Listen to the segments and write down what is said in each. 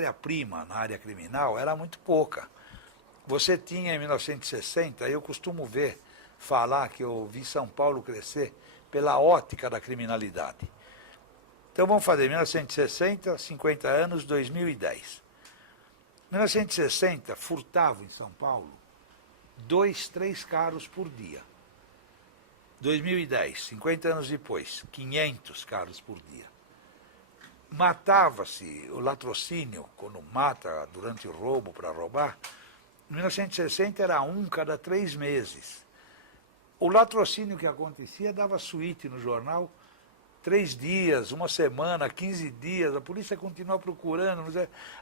matéria-prima na área criminal era muito pouca. Você tinha em 1960, eu costumo falar que eu vi São Paulo crescer pela ótica da criminalidade. Então vamos fazer 1960, 50 anos, 2010. 1960, furtava em São Paulo 2, 3 carros por dia. 2010, 50 anos depois, 500 carros por dia. Matava-se o latrocínio, quando mata durante o roubo para roubar, em 1960 era 1 cada 3 meses. O latrocínio que acontecia dava suíte no jornal, 3 dias, 1 semana, 15 dias, a polícia continua procurando,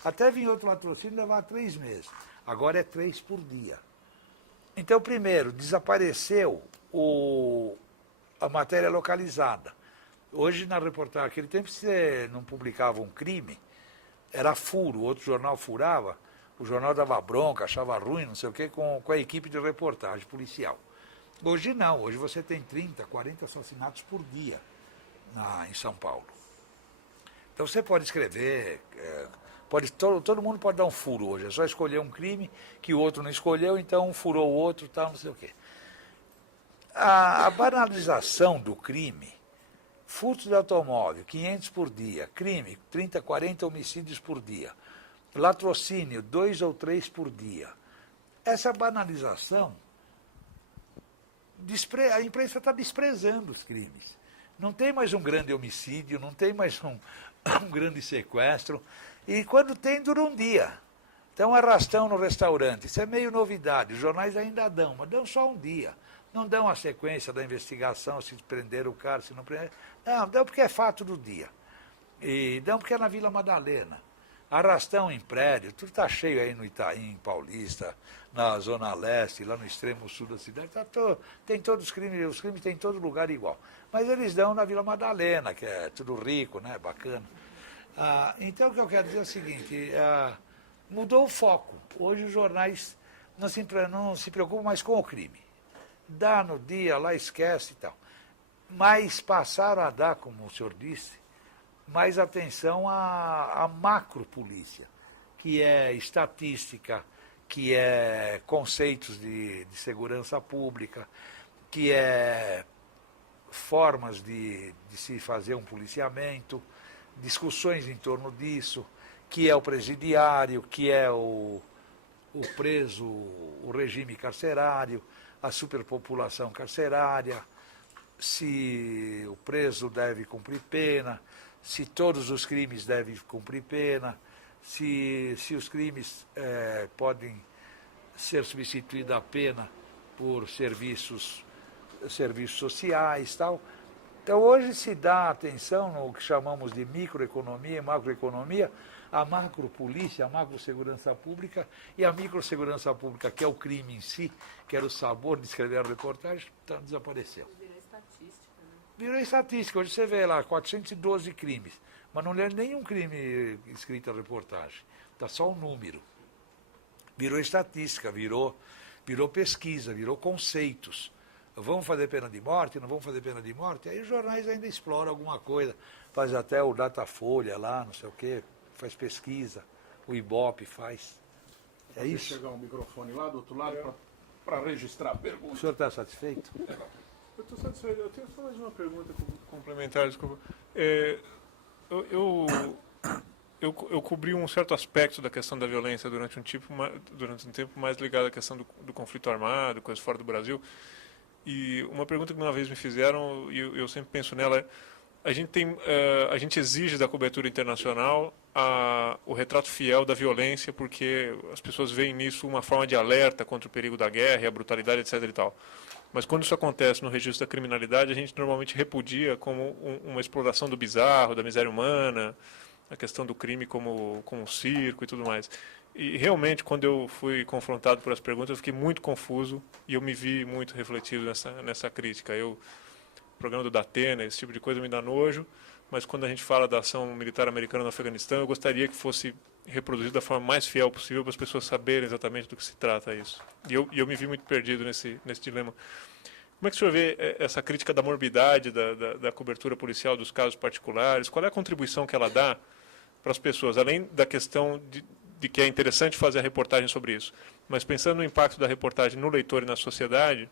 até vir outro latrocínio levava 3 meses. Agora é 3 por dia. Então, primeiro, desapareceu a matéria localizada. Hoje, na reportagem, naquele tempo, você não publicava um crime, era furo, outro jornal furava, o jornal dava bronca, achava ruim, não sei o quê, com a equipe de reportagem policial. Hoje não, hoje você tem 30, 40 assassinatos por dia em São Paulo. Então você pode escrever, todo mundo pode dar um furo hoje, é só escolher um crime que o outro não escolheu, então um furou o outro, tal, não sei o quê. A banalização do crime, furto de automóvel, 500 por dia, crime, 30, 40 homicídios por dia, latrocínio, 2 ou 3 por dia. Essa banalização, a imprensa está desprezando os crimes. Não tem mais um grande homicídio, não tem mais um grande sequestro. E quando tem, dura um dia. Então, arrastão no restaurante, isso é meio novidade. Os jornais ainda dão, mas dão só um dia. Não dão a sequência da investigação, se prenderam o cara, se não prenderam. Não, dão porque é fato do dia. E dão porque é na Vila Madalena. Arrastão em prédio, tudo está cheio aí no Itaim, Paulista, na Zona Leste, lá no extremo sul da cidade. Tem todos os crimes têm em todo lugar igual. Mas eles dão na Vila Madalena, que é tudo rico, né, bacana. Então o que eu quero dizer é o seguinte, mudou o foco. Hoje os jornais não se preocupam mais com o crime. Dá no dia, lá esquece e tal. Mas passaram a dar, como o senhor disse, mais atenção à macropolícia, que é estatística, que é conceitos de segurança pública, que é formas de se fazer um policiamento, discussões em torno disso, que é o presidiário, que é o preso, o regime carcerário, a superpopulação carcerária, se o preso deve cumprir pena, se todos os crimes devem cumprir pena, se os crimes podem ser substituídos a pena por serviços sociais e tal. Então hoje se dá atenção no que chamamos de microeconomia e macroeconomia, a macropolícia, a macrosegurança pública e a microsegurança pública, que é o crime em si, que era o sabor de escrever a reportagem, desapareceu. Virou estatística, né? Virou estatística. Hoje você vê lá 412 crimes, mas não é nenhum crime escrito a reportagem. Está só um número. Virou estatística, virou pesquisa, virou conceitos. Vamos fazer pena de morte? Não vamos fazer pena de morte? Aí os jornais ainda exploram alguma coisa. Faz até o Datafolha lá, não sei o quê, faz pesquisa. O Ibope faz. É isso? chegar um microfone lá do outro lado para registrar a pergunta. O senhor está satisfeito? Eu estou satisfeito. Eu tenho só mais uma pergunta complementar, desculpa. Eu cobri um certo aspecto da questão da violência durante um tempo mais ligado à questão do conflito armado, coisas fora do Brasil. E uma pergunta que uma vez me fizeram, e eu sempre penso nela, a gente exige da cobertura internacional o retrato fiel da violência, porque as pessoas veem nisso uma forma de alerta contra o perigo da guerra e a brutalidade, etc. e tal. Mas quando isso acontece no registro da criminalidade, a gente normalmente repudia como uma exploração do bizarro, da miséria humana, a questão do crime como um circo e tudo mais. E realmente, quando eu fui confrontado por as perguntas, eu fiquei muito confuso e eu me vi muito refletido nessa crítica. O programa do Datena, esse tipo de coisa me dá nojo, mas quando a gente fala da ação militar americana no Afeganistão, eu gostaria que fosse reproduzido da forma mais fiel possível para as pessoas saberem exatamente do que se trata isso. E eu me vi muito perdido nesse dilema. Como é que o senhor vê essa crítica da morbidade da cobertura policial dos casos particulares? Qual é a contribuição que ela dá para as pessoas, além da questão de que é interessante fazer a reportagem sobre isso, mas pensando no impacto da reportagem no leitor e na sociedade,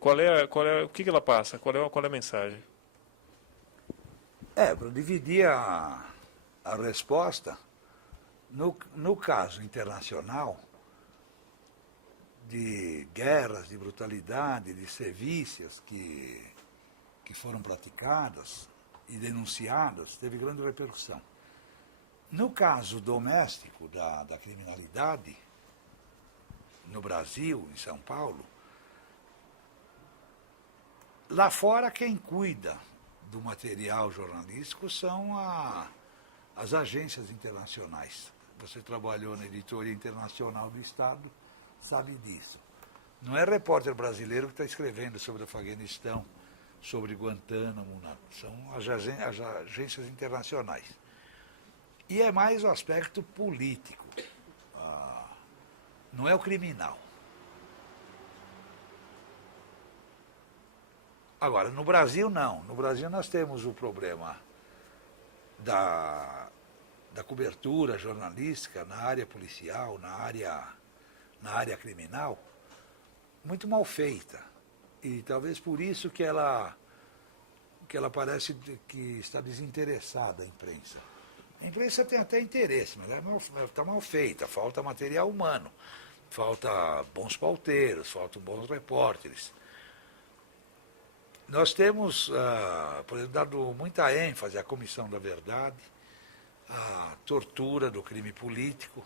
o que ela passa? Qual é a mensagem? Para dividir a resposta, no caso internacional, de guerras, de brutalidade, de sevícias que foram praticadas e denunciadas, teve grande repercussão. No caso doméstico da criminalidade, no Brasil, em São Paulo, lá fora quem cuida do material jornalístico são as agências internacionais. Você trabalhou na editoria internacional do Estado, sabe disso. Não é repórter brasileiro que está escrevendo sobre o Afeganistão, sobre Guantánamo, não. São as agências internacionais. E é mais o aspecto político, não é o criminal. Agora, no Brasil não. No Brasil nós temos o problema da cobertura jornalística na área policial, na área criminal, muito mal feita. E talvez por isso que ela parece que está desinteressada, a imprensa. A imprensa tem até interesse, mas está mal feita, falta material humano, falta bons pauteiros, faltam bons repórteres. Nós temos, por exemplo, dado muita ênfase à Comissão da Verdade, à tortura do crime político,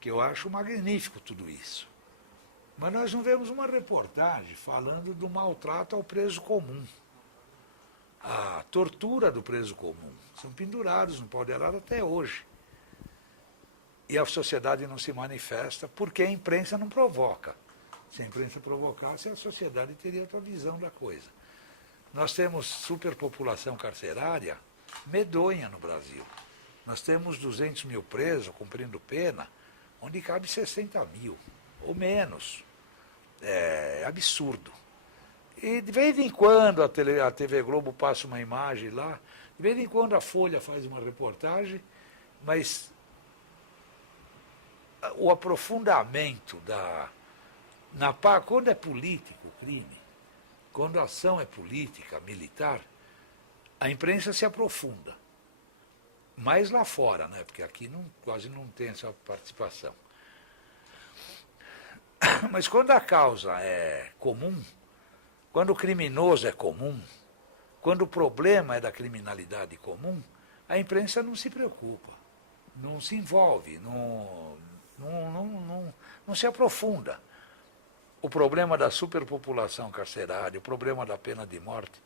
que eu acho magnífico tudo isso. Mas nós não vemos uma reportagem falando do maltrato ao preso comum. A tortura do preso comum. São pendurados no pau de arara até hoje. E a sociedade não se manifesta porque a imprensa não provoca. Se a imprensa provocasse, a sociedade teria outra visão da coisa. Nós temos superpopulação carcerária medonha no Brasil. Nós temos 200 mil presos cumprindo pena, onde cabe 60 mil, ou menos. É absurdo. E de vez em quando a TV Globo passa uma imagem lá, de vez em quando a Folha faz uma reportagem, mas o aprofundamento quando é político o crime, quando a ação é política, militar, a imprensa se aprofunda. Mais lá fora, né? Porque aqui quase não tem essa participação. Mas quando a causa é comum, quando o criminoso é comum, quando o problema é da criminalidade comum, a imprensa não se preocupa, não se envolve, não se aprofunda. O problema da superpopulação carcerária, o problema da pena de morte,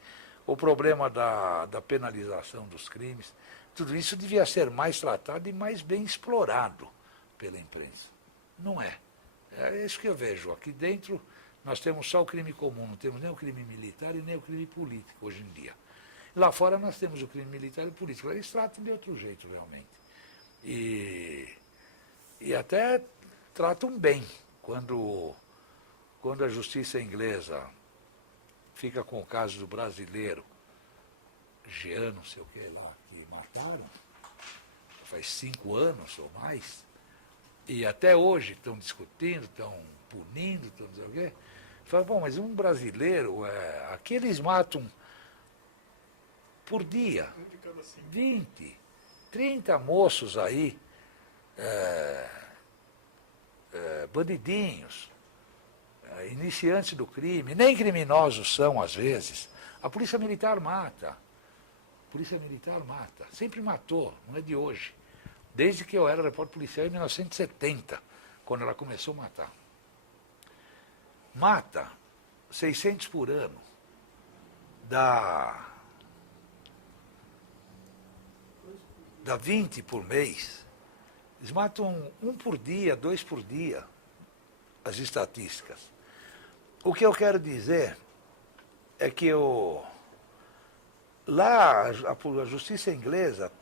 o problema da penalização dos crimes, tudo isso devia ser mais tratado e mais bem explorado pela imprensa. Não é. É isso que eu vejo. Aqui dentro nós temos só o crime comum, não temos nem o crime militar e nem o crime político hoje em dia. Lá fora nós temos o crime militar e político. Eles tratam de outro jeito realmente. E até tratam bem quando a justiça inglesa fica com o caso do brasileiro, Jean, não sei o que lá, que mataram, faz 5 anos ou mais, e até hoje estão discutindo, estão punindo, estão não sei o quê. Fala, bom, mas um brasileiro, aqui eles matam por dia 20, 30 moços aí, bandidinhos, iniciantes do crime, nem criminosos são às vezes. A polícia militar mata. A polícia militar mata. Sempre matou, não é de hoje. Desde que eu era repórter policial em 1970, quando ela começou a matar. Mata 600 por ano. Dá 20 por mês. Eles matam 1 por dia, 2 por dia, as estatísticas. O que eu quero dizer é que lá a justiça inglesa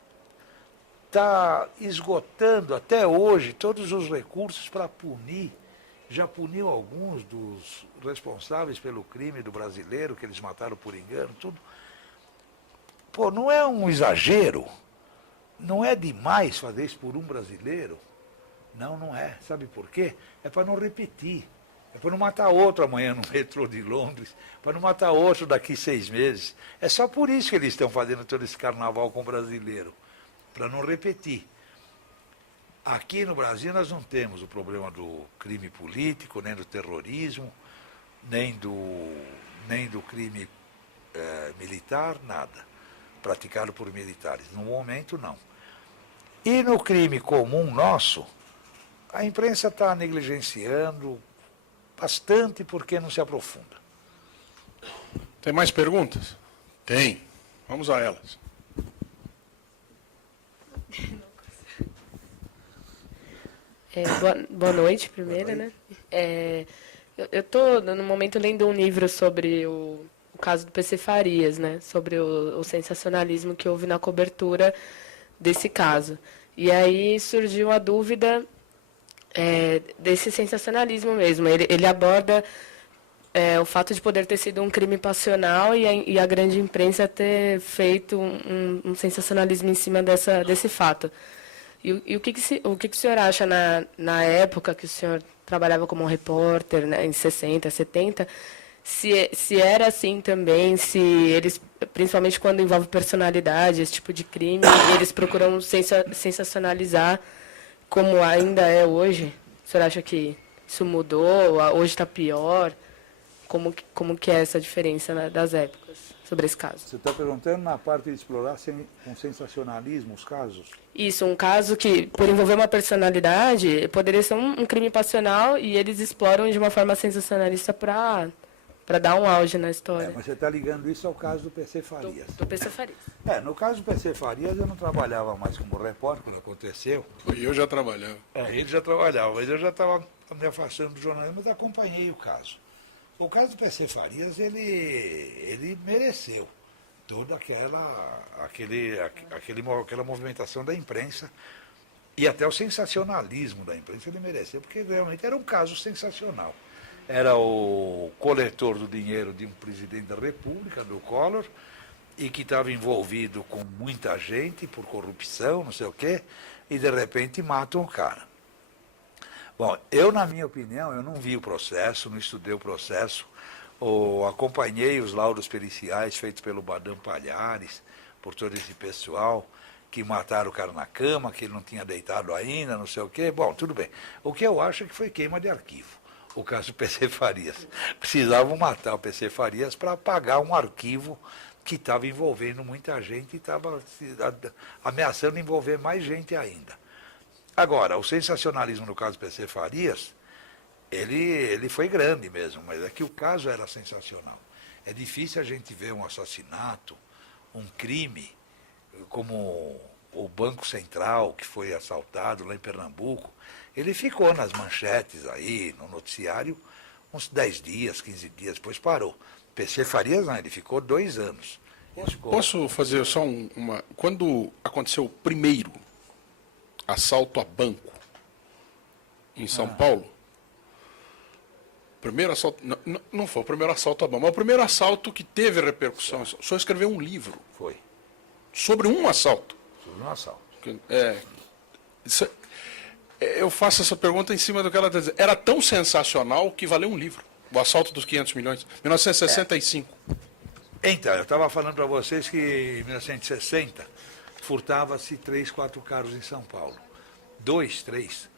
está esgotando até hoje todos os recursos para punir, já puniu alguns dos responsáveis pelo crime do brasileiro, que eles mataram por engano, tudo. Pô, não é um exagero não é demais fazer isso por um brasileiro? Não, não é. Sabe por quê? É para não repetir. É para não matar outro amanhã no metrô de Londres, para não matar outro daqui 6 meses. É só por isso que eles estão fazendo todo esse carnaval com o brasileiro, para não repetir. Aqui no Brasil nós não temos o problema do crime político, nem do terrorismo, nem do crime militar, nada, praticado por militares. No momento, não. E no crime comum nosso, a imprensa está negligenciando bastante porque não se aprofunda. Tem mais perguntas? Tem. Vamos a elas. Boa noite, primeiro, né? Eu estou, no momento, lendo um livro sobre o caso do PC Farias, né? Sobre o sensacionalismo que houve na cobertura desse caso. E aí surgiu a dúvida desse sensacionalismo mesmo. Ele aborda o fato de poder ter sido um crime passional e a grande imprensa ter feito um sensacionalismo em cima desse fato. E o que o senhor acha na época que o senhor trabalhava como repórter, né, em 60, 70, se era assim também, se eles, principalmente quando envolve personalidade, esse tipo de crime, eles procuram sensacionalizar como ainda é hoje? O senhor acha que isso mudou, hoje está pior? Como que é essa diferença, né, das épocas sobre esse caso? Você está perguntando na parte de explorar com sensacionalismo os casos? Isso, um caso que, por envolver uma personalidade, poderia ser um crime passional e eles exploram de uma forma sensacionalista para dar um auge na história. Mas você está ligando isso ao caso do PC Farias. Do PC Farias. No caso do PC Farias, eu não trabalhava mais como repórter quando aconteceu. Eu já trabalhava. Ele já trabalhava, mas eu já estava me afastando do jornalismo, mas acompanhei o caso. O caso do PC Farias, ele mereceu toda aquela movimentação da imprensa e até o sensacionalismo da imprensa ele mereceu, porque realmente era um caso sensacional. Era o coletor do dinheiro de um presidente da República, do Collor, e que estava envolvido com muita gente por corrupção, não sei o quê, e de repente matam o cara. Bom, na minha opinião, eu não vi o processo, não estudei o processo, acompanhei os laudos periciais feitos pelo Badam Palhares, por todo esse pessoal, que mataram o cara na cama, que ele não tinha deitado ainda, não sei o quê. Bom, tudo bem. O que eu acho é que foi queima de arquivo, o caso do PC Farias. Precisavam matar o PC Farias para apagar um arquivo que estava envolvendo muita gente e estava ameaçando envolver mais gente ainda. Agora, o sensacionalismo no caso do PC Farias, ele foi grande mesmo, mas é que o caso era sensacional. É difícil a gente ver um assassinato, um crime, como o Banco Central, que foi assaltado lá em Pernambuco. Ele ficou nas manchetes aí, no noticiário, uns 10 dias, 15 dias, depois parou. PC Farias não, ele ficou 2 anos. Posso fazer só uma... Quando aconteceu o primeiro assalto a banco em São Paulo, primeiro assalto, não foi o primeiro assalto a banco, mas o primeiro assalto que teve repercussão. O senhor escreveu um livro. Foi. Sobre um assalto. Sobre um assalto. Eu faço essa pergunta em cima do que ela está dizendo. Era tão sensacional que valeu um livro. O assalto dos 500 milhões. 1965. Então, eu estava falando para vocês que em 1960 furtava-se 3, 4 carros em São Paulo. 2, 3.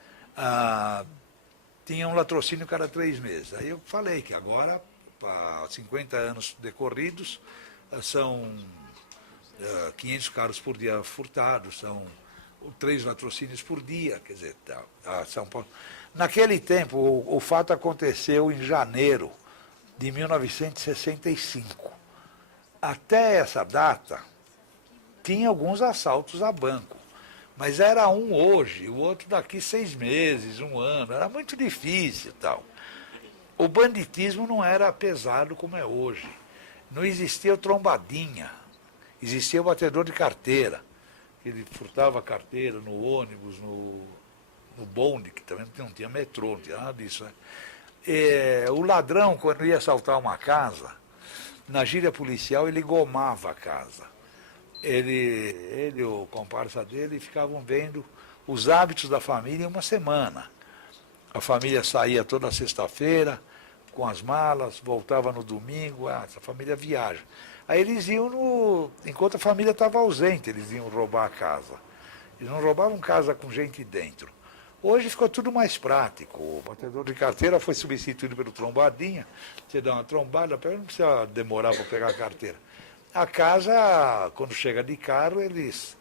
Tinha um latrocínio cada 3 meses. Aí eu falei que agora, há 50 anos decorridos, são 500 carros por dia furtados, são 3 latrocínios por dia, quer dizer, São Paulo. Naquele tempo, o fato aconteceu em janeiro de 1965. Até essa data, tinha alguns assaltos a banco, mas era um hoje, o outro daqui 6 meses, 1 ano, era muito difícil e tal. O banditismo não era pesado como é hoje. Não existia o trombadinha, existia o batedor de carteira. Ele furtava a carteira no ônibus, no bonde, que também não tinha metrô, não tinha nada disso, né? O ladrão, quando ia assaltar uma casa, na gíria policial, ele gomava a casa. ele e o comparsa dele ficavam vendo os hábitos da família em uma semana. A família saía toda sexta-feira com as malas, voltava no domingo, essa família viaja. Aí eles iam, enquanto a família estava ausente, eles iam roubar a casa. Eles não roubavam casa com gente dentro. Hoje ficou tudo mais prático. O batedor de carteira foi substituído pelo trombadinha. Você dá uma trombada, não precisa demorar para pegar a carteira. A casa, quando chega de carro, eles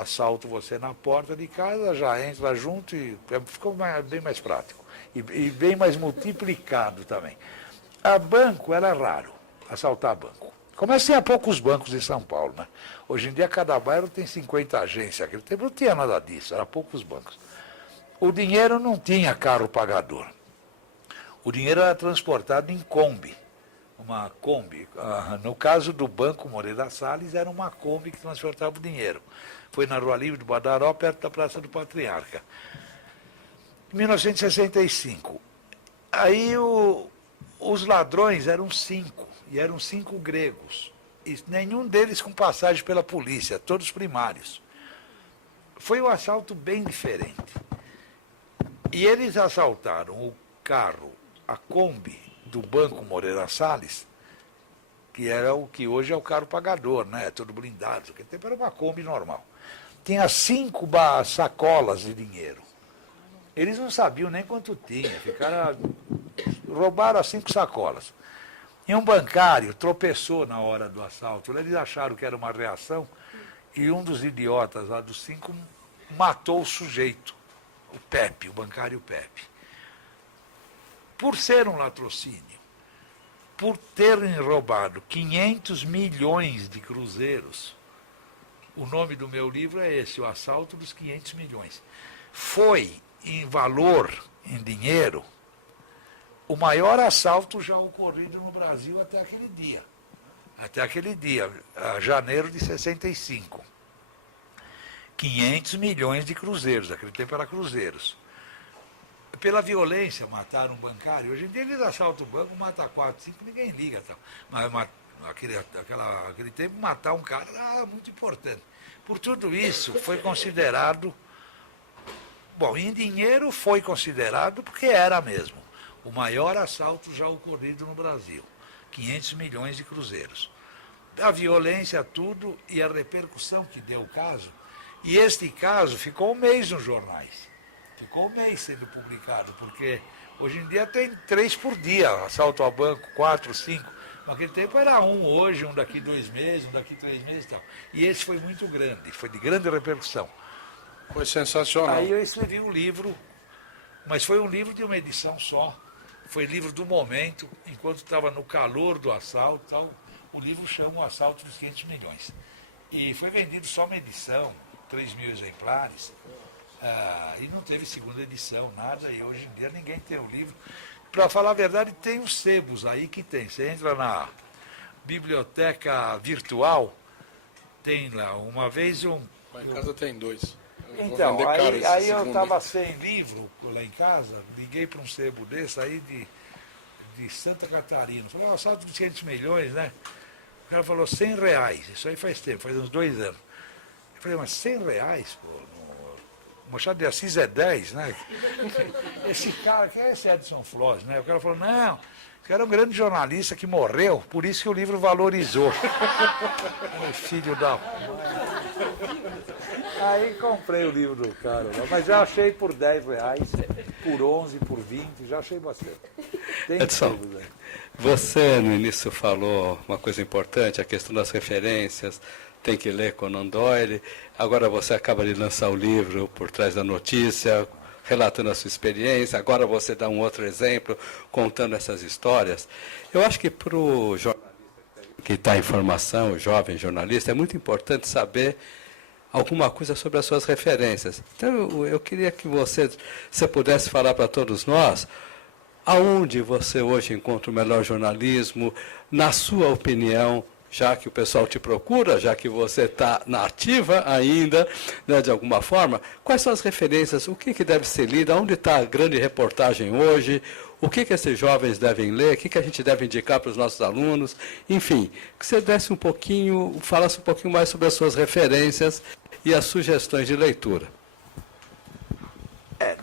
assaltam você na porta de casa, já entra junto e ficou bem mais prático. E bem mais multiplicado também. A banco era raro, assaltar banco. Como assim, há poucos bancos em São Paulo, né? Hoje em dia cada bairro tem 50 agências. Naquele tempo não tinha nada disso, era poucos bancos. O dinheiro não tinha carro pagador. O dinheiro era transportado em Kombi. Uma Kombi. No caso do Banco Moreira Salles, era uma Kombi que transportava o dinheiro. Foi na Rua Livre do Badaró, perto da Praça do Patriarca. Em 1965. Aí os ladrões eram 5, e eram 5 gregos. E nenhum deles com passagem pela polícia, todos primários. Foi um assalto bem diferente. E eles assaltaram o carro, a Kombi do Banco Moreira Salles, que era o que hoje é o carro pagador, né? Todo blindado. Naquele tempo era uma Kombi normal. Tinha 5 sacolas de dinheiro. Eles não sabiam nem quanto tinha. Roubaram as 5 sacolas. E um bancário tropeçou na hora do assalto. Eles acharam que era uma reação e um dos idiotas lá dos 5 matou o sujeito. O Pepe, o bancário Pepe. Por ser um latrocínio, por terem roubado 500 milhões de cruzeiros, o nome do meu livro é esse, O Assalto dos 500 milhões. Foi, em valor, em dinheiro, o maior assalto já ocorrido no Brasil até aquele dia. Até aquele dia, janeiro de 65. 500 milhões de cruzeiros, naquele tempo era cruzeiros. Pela violência mataram um bancário. Hoje em dia eles assaltam o banco, matam 4, 5, ninguém liga. Mas aquele tempo matar um cara era muito importante. Por tudo isso foi considerado, bom, em dinheiro foi considerado porque era mesmo o maior assalto já ocorrido no Brasil. 500 milhões de cruzeiros. A violência, tudo, e a repercussão que deu o caso. E este caso ficou um mês nos jornais. Ficou um mês sendo publicado, porque hoje em dia tem 3 por dia, assalto ao banco, 4, 5. Naquele tempo era um hoje, um daqui 2 meses, um daqui 3 meses e tal. E esse foi muito grande, foi de grande repercussão. Foi sensacional. Aí eu escrevi um livro, mas foi um livro de uma edição só. Foi livro do momento, enquanto estava no calor do assalto e tal. O livro chama O Assalto dos 500 milhões. E foi vendido só uma edição, 3.000 exemplares. E não teve segunda edição, nada, e hoje em dia ninguém tem o livro. Para falar a verdade, tem os sebos aí que tem. Você entra na biblioteca virtual, tem lá, uma vez um... Lá em casa tem 2. Então, aí eu estava sem livro lá em casa, liguei para um sebo desse aí de Santa Catarina. Falei, assalto de 500 milhões, né? O cara falou, R$100. Isso aí faz tempo, faz uns 2 anos. Eu falei, mas R$100, pô? O Machado de Assis é 10, né? Esse cara, que é esse Edson Flores, né? O cara falou, não, esse cara é um grande jornalista que morreu, por isso que o livro valorizou. Ai, filho da... Aí comprei o livro do cara, mas já achei por R$10, por 11, por 20, já achei bastante. Tem Edson, você no início falou uma coisa importante, a questão das referências, tem que ler Conan Doyle. Agora você acaba de lançar o livro Por Trás da Notícia, relatando a sua experiência. Agora você dá um outro exemplo, contando essas histórias. Eu acho que para o jornalista que está em formação, o jovem jornalista, é muito importante saber alguma coisa sobre as suas referências. Então eu queria que você pudesse falar para todos nós aonde você hoje encontra o melhor jornalismo, na sua opinião, já que o pessoal te procura, já que você está na ativa ainda, né, de alguma forma, quais são as referências, o que deve ser lido, onde está a grande reportagem hoje, o que esses jovens devem ler, o que a gente deve indicar para os nossos alunos, enfim, que você desse um pouquinho, falasse um pouquinho mais sobre as suas referências e as sugestões de leitura.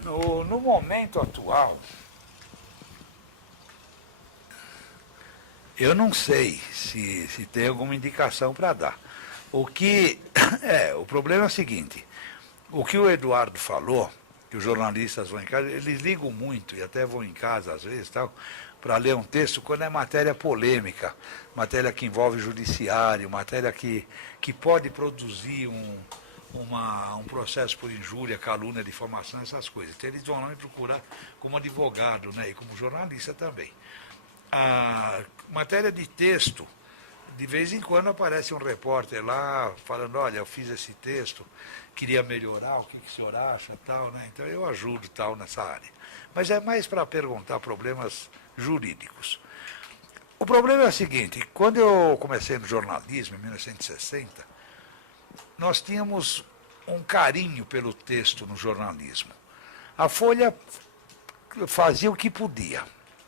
No momento atual, eu não sei se tem alguma indicação para dar. O problema é o seguinte, o que o Eduardo falou, que os jornalistas vão em casa, eles ligam muito, e até vão em casa às vezes, para ler um texto quando é matéria polêmica, matéria que envolve judiciário, matéria que pode produzir um processo por injúria, calúnia, difamação, essas coisas. Então eles vão lá me procurar como advogado, né, e como jornalista também. A matéria de texto, de vez em quando aparece um repórter lá falando, olha, eu fiz esse texto, queria melhorar, o que o senhor acha, tal, né? Então eu ajudo tal nessa área. Mas é mais para perguntar problemas jurídicos. O problema é o seguinte, quando eu comecei no jornalismo, em 1960, nós tínhamos um carinho pelo texto no jornalismo. A Folha fazia o que podia,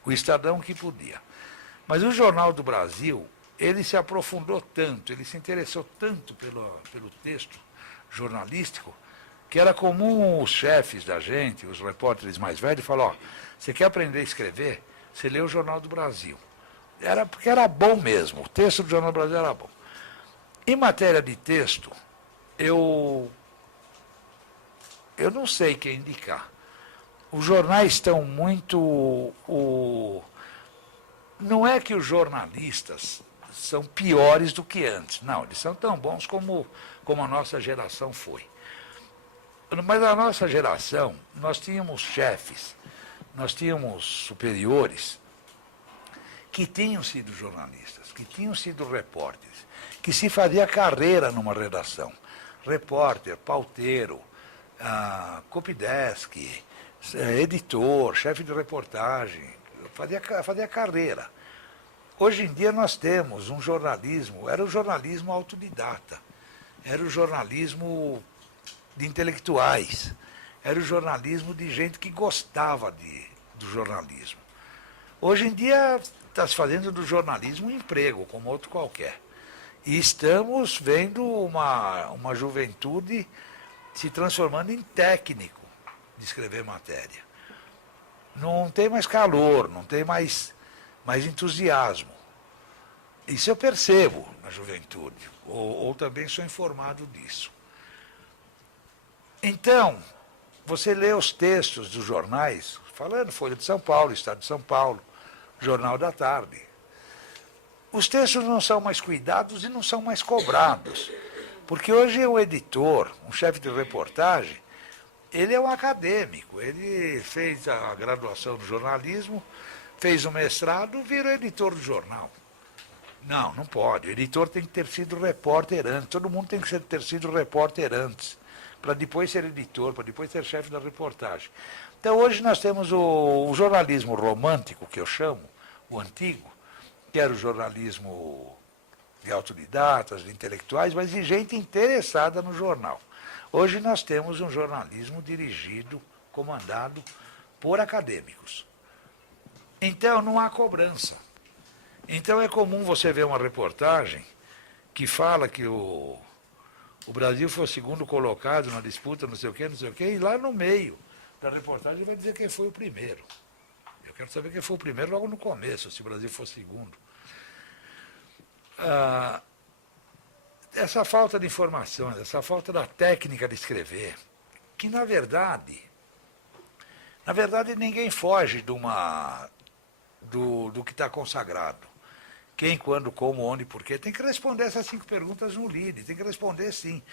o Estadão o que podia. Mas o Jornal do Brasil, ele se aprofundou tanto, ele se interessou tanto pelo texto jornalístico, que era comum os chefes da gente, os repórteres mais velhos, falar, você quer aprender a escrever? Você lê o Jornal do Brasil. Porque era bom mesmo, o texto do Jornal do Brasil era bom. Em matéria de texto, eu não sei quem indicar. Os jornais estão muito... Não é que os jornalistas são piores do que antes. Não, eles são tão bons como a nossa geração foi. Mas a nossa geração, nós tínhamos chefes, nós tínhamos superiores que tinham sido jornalistas, que tinham sido repórteres, que se fazia carreira numa redação. Repórter, pauteiro, copydesk, editor, chefe de reportagem, fazia carreira. Hoje em dia nós temos um jornalismo, era o jornalismo autodidata, era o jornalismo de intelectuais, era o jornalismo de gente que gostava do jornalismo. Hoje em dia está se fazendo do jornalismo um emprego, como outro qualquer. E estamos vendo uma juventude se transformando em técnico de escrever matéria. Não tem mais calor, não tem mais entusiasmo. Isso eu percebo na juventude, ou também sou informado disso. Então, você lê os textos dos jornais, falando Folha de São Paulo, Estado de São Paulo, Jornal da Tarde. Os textos não são mais cuidados e não são mais cobrados. Porque hoje o editor, um chefe de reportagem, ele é um acadêmico, ele fez a graduação no jornalismo, fez o mestrado, virou editor do jornal. Não pode. O editor tem que ter sido repórter antes. Todo mundo tem que ter sido repórter antes, para depois ser editor, para depois ser chefe da reportagem. Então hoje nós temos o jornalismo romântico, que eu chamo, o antigo, que era o jornalismo de autodidatas, de intelectuais, mas de gente interessada no jornal. Hoje nós temos um jornalismo dirigido, comandado por acadêmicos. Então não há cobrança. Então é comum você ver uma reportagem que fala que o Brasil foi o segundo colocado na disputa, não sei o quê, e lá no meio da reportagem vai dizer quem foi o primeiro. Eu quero saber quem foi o primeiro logo no começo, se o Brasil for segundo. Essa falta de informação, essa falta da técnica de escrever, que na verdade ninguém foge do que está consagrado. Quem, quando, como, onde, porquê. Tem que responder essas 5 perguntas no LIDE, tem que responder sim.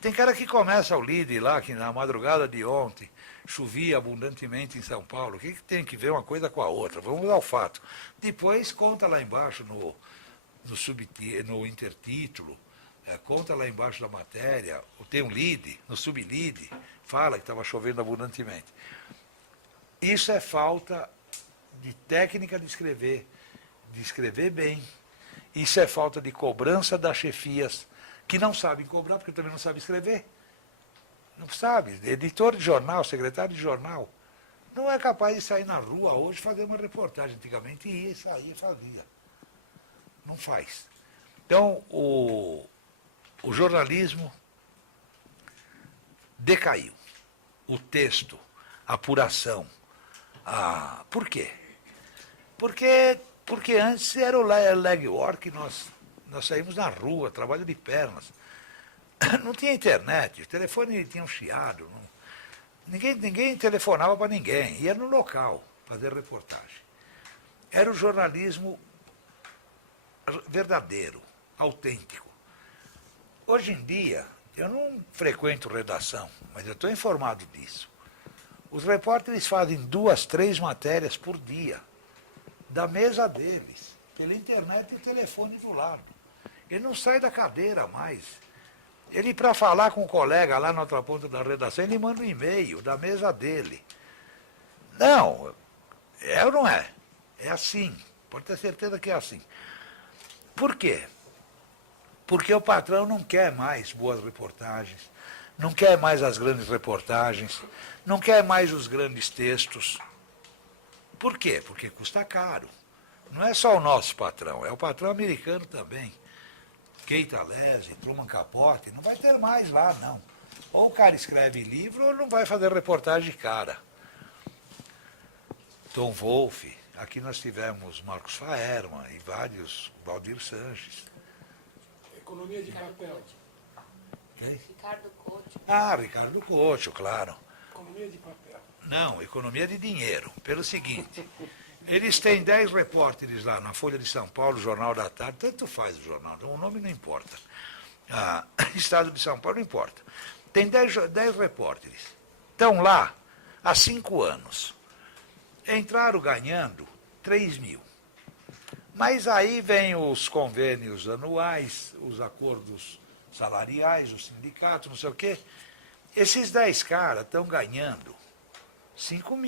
Tem cara que começa o LIDE lá, que na madrugada de ontem chovia abundantemente em São Paulo. O que tem que ver uma coisa com a outra? Vamos ao fato. Depois conta lá embaixo no intertítulo, conta lá embaixo da matéria, tem um LIDE, no sublide, fala que estava chovendo abundantemente. Isso é falta de técnica de escrever bem Isso é falta de cobrança das chefias, que não sabem cobrar, porque também não sabem escrever. Não sabe. Editor de jornal, secretário de jornal, não é capaz de sair na rua hoje e fazer uma reportagem. Antigamente ia, saía e fazia. Não faz. Então, o jornalismo decaiu. O texto, a apuração. Por quê? Porque antes era o legwork, nós saímos na rua, trabalho de pernas. Não tinha internet, o telefone tinha um chiado. Ninguém telefonava para ninguém, ia no local fazer reportagem. Era o jornalismo verdadeiro, autêntico. Hoje em dia, eu não frequento redação, mas eu estou informado disso. Os repórteres fazem 2, 3 matérias por dia, da mesa deles, pela internet e o telefone do lado. Ele não sai da cadeira mais. Ele, para falar com um colega lá na outra ponta da redação, ele manda um e-mail da mesa dele. Não, é ou não é? É assim, pode ter certeza que é assim. Por quê? Porque o patrão não quer mais boas reportagens, não quer mais as grandes reportagens, não quer mais os grandes textos. Por quê? Porque custa caro. Não é só o nosso patrão, é o patrão americano também. Keith Alesi, Truman Capote, não vai ter mais lá, não. Ou o cara escreve livro ou não vai fazer reportagem cara. Tom Wolfe, aqui nós tivemos Marcos Faerma e vários, Valdir Sanches. Economia de papel. Quem? Ricardo Couto. Ricardo Couto, claro. Economia de papel. Não, economia de dinheiro. Pelo seguinte, eles têm 10 repórteres lá na Folha de São Paulo, Jornal da Tarde, tanto faz o jornal, o nome não importa. Estado de São Paulo não importa. Tem 10 repórteres. Estão lá há 5 anos. Entraram ganhando 3 mil. Mas aí vem os convênios anuais, os acordos salariais, os sindicatos, não sei o quê. Esses 10 caras estão ganhando 5 mil.